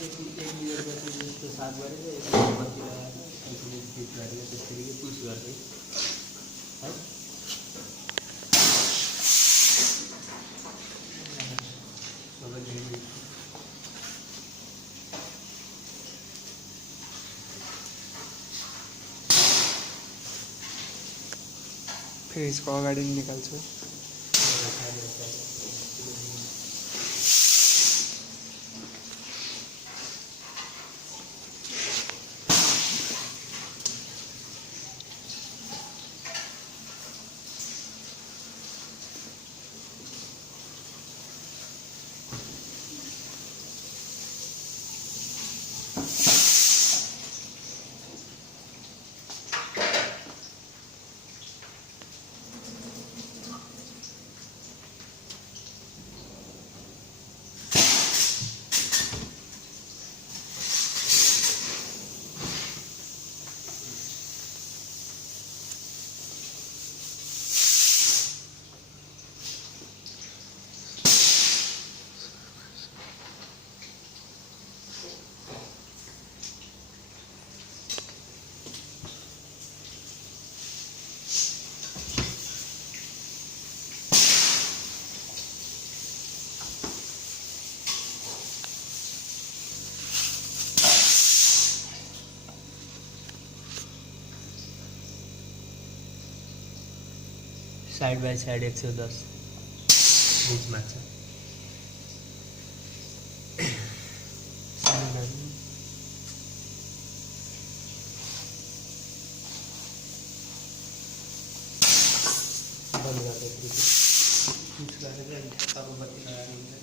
एक मिनट बत्ती जस्तो 7 गरेर एक मिनट बत्ती लगाएर त्यसले फिट गरेर त्यसरी पुस गर्दै है सबैले फिर इसको अगाडि निकाल्छु। साइड बाई साइड 110 बीचमा छ। बन्द गरेर पुस गरेर अनि ठ्याक्कको बत्ती लगाएर हुन्छ।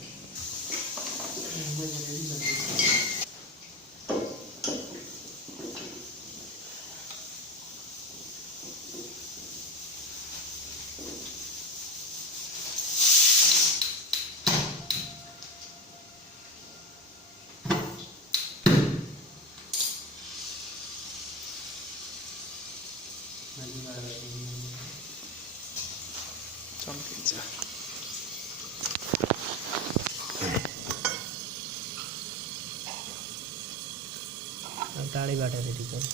चम्किन्छ। टाढैबाट रेडी गर्नु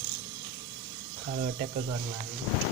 खालो ट्याक्क गर्न लाग्यो।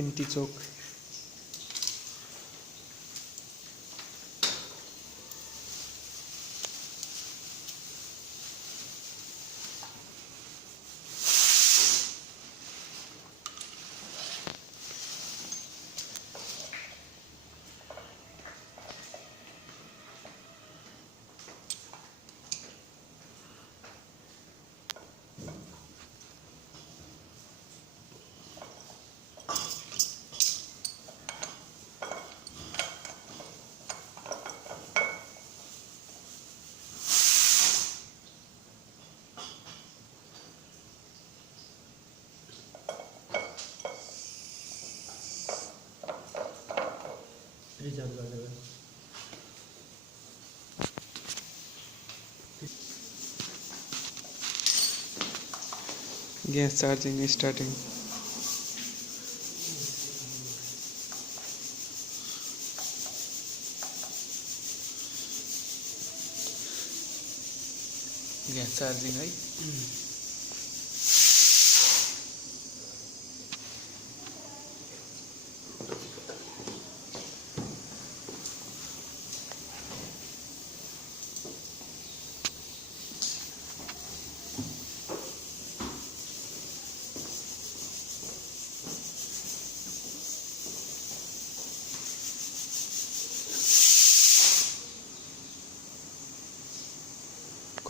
एनटी चौक। रिचार्ज कर देगा। Gas charging starting. Gas charging है।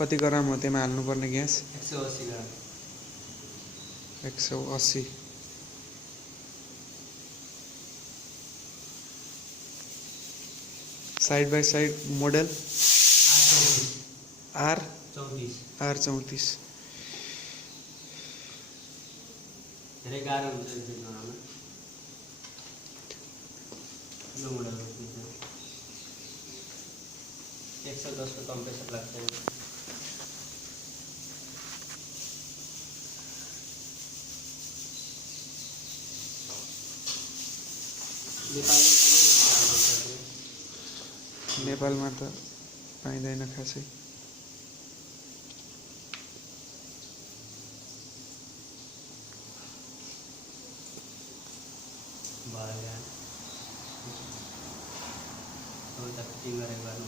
कति ग्राम हो त्यसमा हाल्नुपर्ने gas? 180 gram. 180। Side by side model R34। धेरै गाह्रो हुन्छ यो बनाउन। यो मोडल हो। 110 को कम्प्रेसर लाग्छ। नेपालमा त पाइँदैन खासै। भयो यार। अब त फिटिङ गरेर गर्नु